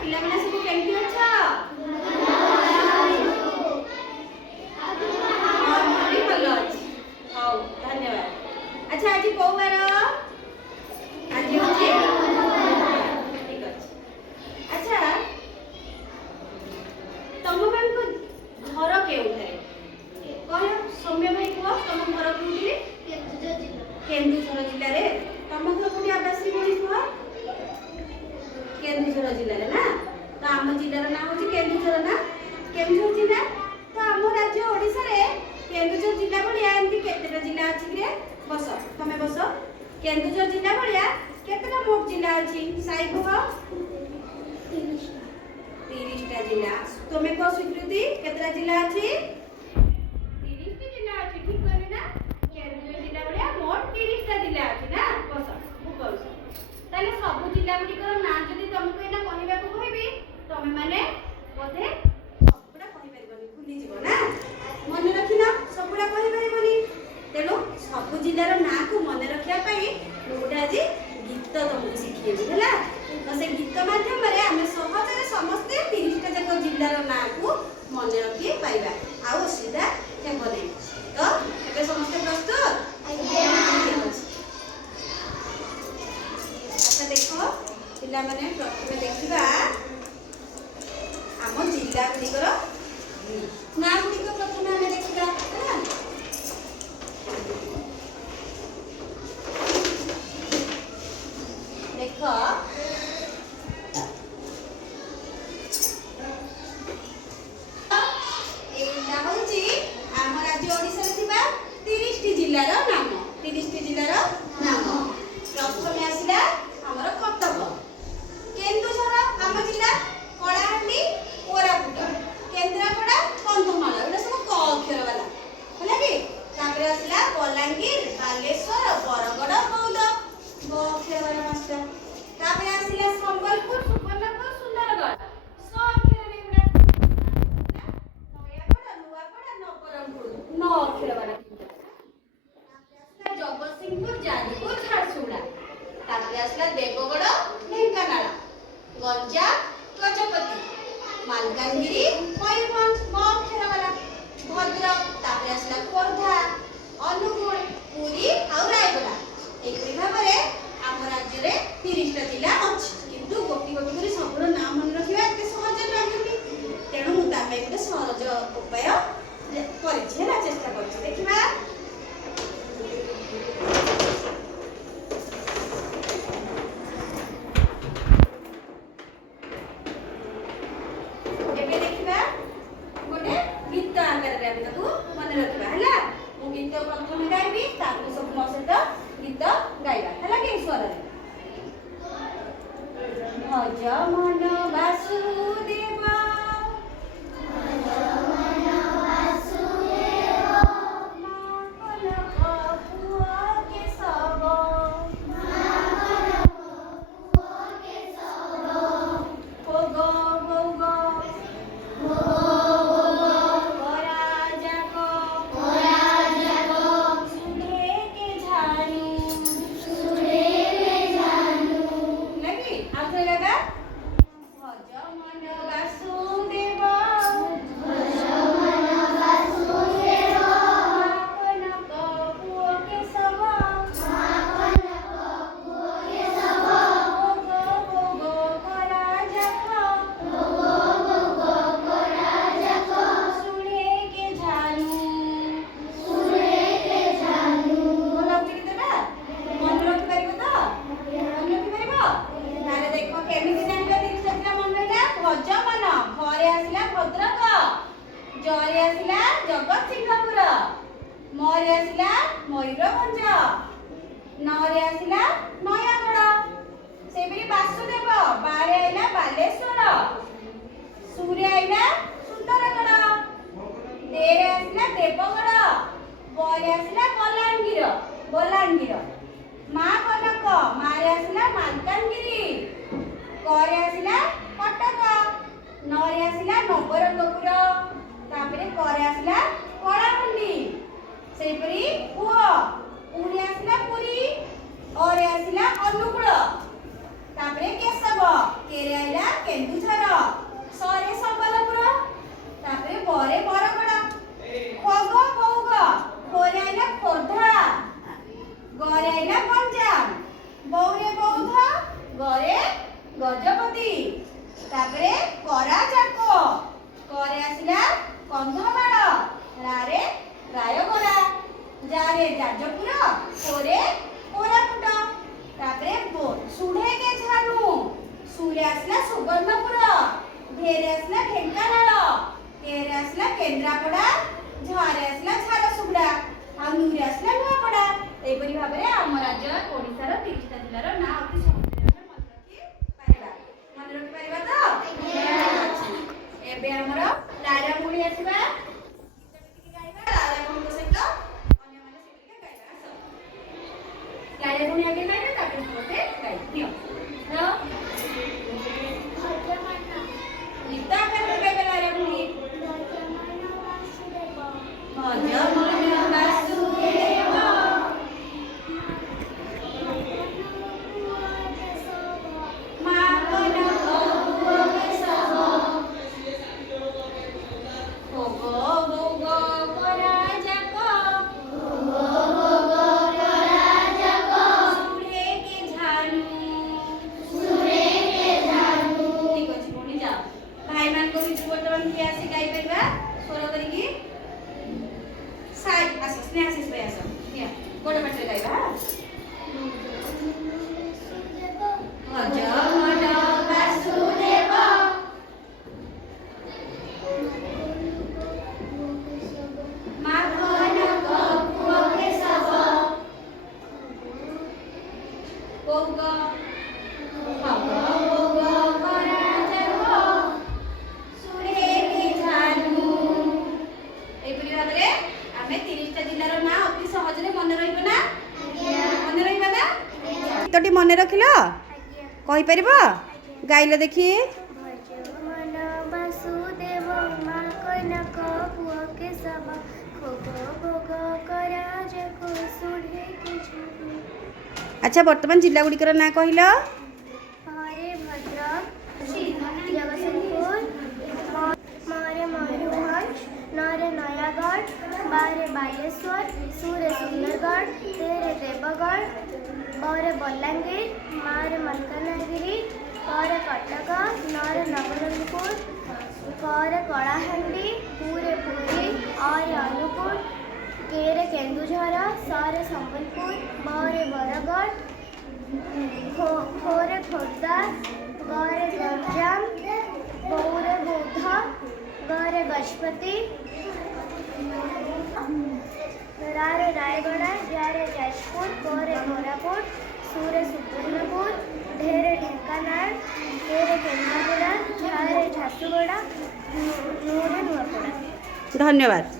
ପିଲାମାନେ ସବୁ କେମିତି ଅଛ? ମୁଁ ବି ଭଲ ଅଛି। ହଉ ଧନ୍ୟବାଦ। ଆଚ୍ଛା ଆଜି କୋଉ ବାର? ଆଜି ହଉଛି ଠିକ ଅଛି। ଆଚ୍ଛା ତମ ମାନଙ୍କ ଘର କେଉଁଠାରେ? କହ ସୌମ୍ୟ ଭାଇ କୁହ ତମ ଘର କୋଉଠି? କେନ୍ଦୁଝର ଜିଲ୍ଲାରେ। ତମ ଘର କୋଉଠି ଆବାସୀ ଭଳି କୁହ? କେନ୍ଦୁଝର ଜିଲ୍ଲାରେ ନା। ତ ଆମ ଜିଲ୍ଲାର ନାଁ ହଉଛି କେନ୍ଦୁଝର ନା। କେନ୍ଦୁଝର ଜିଲ୍ଲା। ତ ଆମ ରାଜ୍ୟ ଓଡ଼ିଶାରେ କେନ୍ଦୁଝର ଜିଲ୍ଲା ଭଳିଆ ଏମିତି କେତେଟା ଜିଲ୍ଲା ଅଛି କି? ବସ ତମେ ବସ। କେନ୍ଦୁଝର ଜିଲ୍ଲା ଭଳିଆ କେତେଟା ମୋଟ ଜିଲ୍ଲା ଅଛି? ସାଇ କୁହ। 30ଟା ଜିଲ୍ଲା। ତମେ କୁହ ସ୍ୱୀକୃତି କେତେଟା ଜିଲ୍ଲା ଅଛି? 30ଟି ଜିଲ୍ଲା ଅଛି। ଠିକ କହିଲି ନା? କେନ୍ଦୁଝର ଜିଲ୍ଲା ଭଳିଆ ମୋଟ 30ଟା ଜିଲ୍ଲା ଅଛି ନା। ବସ ମୁଁ କହୁଛି। ତାହେଲେ ସବୁ ଜିଲ୍ଲା ଗୁଡ଼ିକର ନାଁ ଯଦି ତମକୁ ଏଇନା କହିବାକୁ କହିବି ତମେ ମାନେ ବୋଧେ ସବୁଗୁଡ଼ା କହିପାରିବନି, ଭୁଲିଯିବ ନା। ମନେ ରଖିନ ସବୁଗୁଡ଼ା କହିପାରିବନି। ତେଣୁ ସବୁ ଜିଲ୍ଲାର ନାଁକୁ ମନେ ରଖିବା ପାଇଁ ମୁଁ ଗୋଟେ ଆଜି ଗୀତ ତମକୁ ଶିଖେଇବି ହେଲା। ତ ସେ ଗୀତ ମାଧ୍ୟମରେ ଆମେ ସହଜରେ ସମସ୍ତେ 30ଟା ଯାକ ଜିଲ୍ଲାର ନାଁକୁ ମନେ ରଖି ପାରିବା, ଆଉ ଅସୁବିଧା ହେବ ନାହିଁ। ତ ଏବେ ସମସ୍ତେ ପ୍ରସ୍ତୁତ? ଆଚ୍ଛା ଦେଖ ପିଲାମାନେ, ପ୍ରଥମେ ଦେଖିବା ଆମ ଜିଲ୍ଲା ଗୁଡ଼ିକର ନାଁ ଗୁଡ଼ିକ ପ୍ରଥମେ ଆମେ ଦେଖିବା ହେଲା। ଦେଖ ଏଇଟା ହଉଛି ଆମ ରାଜ୍ୟ ଓଡ଼ିଶାରେ ଥିବା 30ଟି ଜିଲ୍ଲାର ନାମ। 30ଟି ଜିଲ୍ଲାର ନାମ। ପ୍ରଥମେ ଆସିଲା ଆମର କଟକ, କେନ୍ଦୁଝର ଆମ ଜିଲ୍ଲା, କଳାହାଣ୍ଡି, କୋରାପୁଟ, କେନ୍ଦ୍ରାପଡ଼ା, କନ୍ଧମାଳ, ଏଗୁଡ଼ା ସବୁ କ ଅକ୍ଷର ବାଲା ହେଲା କି। ତାପରେ ଆସିଲା ବଲାଙ୍ଗୀର, ବାଲେଶ୍ୱର, ବରଗଡ଼, ବୌଦ୍ଧ, ବ ଅକ୍ଷର ବାଲା ପାଞ୍ଚଟା। ତାପରେ ଆସିଲା ସମ୍ବଲପୁର, ସୁବର୍ଣ୍ଣପୁର, ସୁନ୍ଦରଗଡ଼, ସ ଅକ୍ଷରରେ ଏଗୁଡ଼ା। ନୟାଗଡ଼, ନୂଆପଡ଼ା, ନବରଙ୍ଗପୁର, ନ ଅକ୍ଷର ବାଲା। ଜଗତସିଂହପୁର, ଯାଜପୁର, ଝାରସୁଗୁଡ଼ା। ତାପରେ ଆସିଲା ଦେବଗଡ଼, ଢେଙ୍କାନାଳ, ଗଞ୍ଜାମ, ଗଜପତି, ମାଲକାନଗିରି, ମୟୂରଭଞ୍ଜ, ମ ଅକ୍ଷର ବାଲା, ଭଦ୍ରକ। ତାପରେ ଆସିଲା ଖୋର୍ଦ୍ଧା, ଅନୁଗୁଳ, ପୁରୀ ଆଉ ରାୟଗଡ଼ା। ଏହିପରି ଭାବରେ ଆମ ରାଜ୍ୟରେ 30ଟା ଜିଲ୍ଲା ଅଛି। କିନ୍ତୁ ଗୋଟି ଗୋଟି କରି ସବୁର ନାଁ ମନେ ରଖିବା ଏତେ ସହଜ ଲାଗୁନି। ତେଣୁ ମୁଁ ତା ପାଇଁ ଗୋଟେ ସହଜ ଉପାୟ କରିଛି ହେଲା, ଚେଷ୍ଟା କରିଛି। ଦେଖିବା ଏବେ ଦେଖିବା ଗୋଟେ ଗୀତ ଆକାରରେ ଆମେ ତାକୁ ମନେ ରଖିବା ହେଲା। ମୁଁ ଗୀତ ପ୍ରଥମେ ଗାଇବି, ତାପରେ ସବୁ ମୋ ସହିତ ଗୀତ ଗାଇବା ହେଲା କି ସ୍ୱରରେ। ଭଜ ମନ ବାସୁଦେବ, ଜରେ ଆସିଲା ଜଗତସିଂହପୁର, ମରେ ଆସିଲା ମୟୂରଭଞ୍ଜ, ନରେ ଆସିଲା ନୟାଗଡ଼, ସେପରି ବାସୁଦେବ, ବାରେ ଆଇଲା ବାଲେଶ୍ୱର, ସୁରେ ଆଇଲା ସୁନ୍ଦରଗଡ଼, ଦେରେ ଆସିଲା ଦେବଗଡ଼, ବରେ ଆସିଲା ବଲାଙ୍ଗୀର, ମା କନକ, ମାରେ ଆସିଲା ମାଲକାନଗିରି, करे आसिला कटक, नरे आसिला नवरंगपुर, तापरे करे आसिला कलाहांडी, सेपरी पुओ पुरी आसिला पुरी, ओरे आसिला अनुगुळ, तापरे केशव, केरे आइला केन्दुझर, ଗରେ ଗଜପତି। ତାପରେ କରାଯାକ। କରେ ଆସିଲା କନ୍ଧମାଳ। ରାରେ ରାୟଗଡ଼ା। ଯାରେ ଯାଜପୁର। କୋରେ କୋରାପୁଟ। ତାପରେ ସୁଢେକେ ଝାନୁ। ସୁରେ ଆସିଲା ସୁବର୍ଣ୍ଣପୁର। ଢେରେ ଆସିଲା ଢେଙ୍କାନାଳ। କେରେ ଆସିଲା କେନ୍ଦ୍ରାପଡ଼ା। ଝାରେ ଆସିଲା ଝାରସୁଗୁଡ଼ା। ଆଉ ନୁରେ ଆସିଲା ନୂଆପଡ଼ା। ଏହିପରି ଭାବରେ ଆମ ରାଜ୍ୟ ଓଡ଼ିଶାର 30ଟା ଜିଲ୍ଲାର ନାଁ ଅତି ସହଜରେ ଆମେ ମନେ ରଖିପାରିବା। ମନେ ରଖିପାରିବା ତ? ଏବେ ଆମର ରାଇରଙ୍ଗପୁଣି ଆସିବା। ଗୀତଟି ଗାଇବା ରାଇରଙ୍ଗପୁଙ୍କ ସହିତ ଅନ୍ୟମାନେ ସେଗୁଡ଼ିକ ଗାଇବା। ଆସ ରାଇରଙ୍ଗପୁଣି ଆଗେ ଗାଇବା, ତାପରେ ସମସ୍ତେ ଗାଇବା। ନିଅ ଗୀତ ଆକାରରେ ଗାଇବା ରାଇରଙ୍ଗପୁଣି। ଭଜମନ ବାସୁଦେବ ମାଖନ ପୁଅ କେଶବ। ଭୋଗ ଭୋଗ କରାଯାକ। ସୁଢେକେ ଝାନୁ। ଠିକ ଅଛି ଭଉଣୀ ଯାଅ। ଭାଇମାନଙ୍କ ଭିତରୁ ବର୍ତ୍ତମାନ କିଏ ଆସି ଗାଇପାରିବା ସ୍ୱର କରିକି? ସାଇ ଆସ, ସ୍ନେହାଶିଷ ଭାଇ ଆସ। ନିଅ ଗୋଟେ ପାଟିରେ ଗାଇବା। ଭଜମନ ବାସୁଦେବ ମାଖନ ପୁଅ କେଶବ। ଭୋଗ ଭୋଗ କରାଯାକ। ସୁଢେକେ ଝାନୁ। ଏହିପରି ଭାବରେ ଆମେ 30ଟା ଜିଲ୍ଲାର ନାଁ ଅତି ସହଜରେ ମନେ ରହିବ ନା? ମନେ ରହିବା ନା? ଗୀତଟି ମନେ ରଖିଲ? କହିପାରିବ? ଗାଇଲ ଦେଖି। ଭଜମନ ବାସୁଦେବ ମାକନକ ପୁଅ କେଶବ। ଭୋଗ ଭୋଗ କରାଯାକ ସୁଢେକେ ଝାନୁ। ଆଚ୍ଛା ବର୍ତ୍ତମାନ ଜିଲ୍ଲା ଗୁଡ଼ିକର ନାଁ କହିଲ। ହରେ ଭଦ୍ରକ, ଜଗତସିଂହପୁର, ମରେ ମୟୂରଭଞ୍ଜ, ନରେ ନୟାଗଡ଼, ବାରେ ବାଲେଶ୍ୱର, ସୁରେ ସୁନ୍ଦରଗଡ଼, ତେରେ ଦେବଗଡ଼, ବରେ ବଲାଙ୍ଗୀର, ମାରେ ମାଲକାନଗିରି, ପରେ କଟକ, ନରେ ନବରଙ୍ଗପୁର, ପରେ କଳାହାଣ୍ଡି, ପୁରେ ପୁରୀ, ଅରେ ଅନୁଗୁଳ, କେରେ କେନ୍ଦୁଝର, ସରେ ସମ୍ବଲପୁର, ବରେ ବରଗଡ଼, ଖୋରେ ଖୋର୍ଦ୍ଧା, ଗରେ ଗଞ୍ଜାମ, ବଉରେ ବୌଦ୍ଧ, ଗରେ ଗଜପତି, ରାରେ ରାୟଗଡ଼ା, ଯାରେ ଯାଜପୁର, ପରେ କୋରାପୁଟ, ସୁରେ ସୁବର୍ଣ୍ଣପୁର, ଢେରେ ଢେଙ୍କାନାଳ, କେରେ କେନ୍ଦ୍ରାପଡ଼ା, ଝାରେ ଝାରସୁଗୁଡ଼ା, ନୂରେ ନୂଆପଡ଼ା। ଧନ୍ୟବାଦ।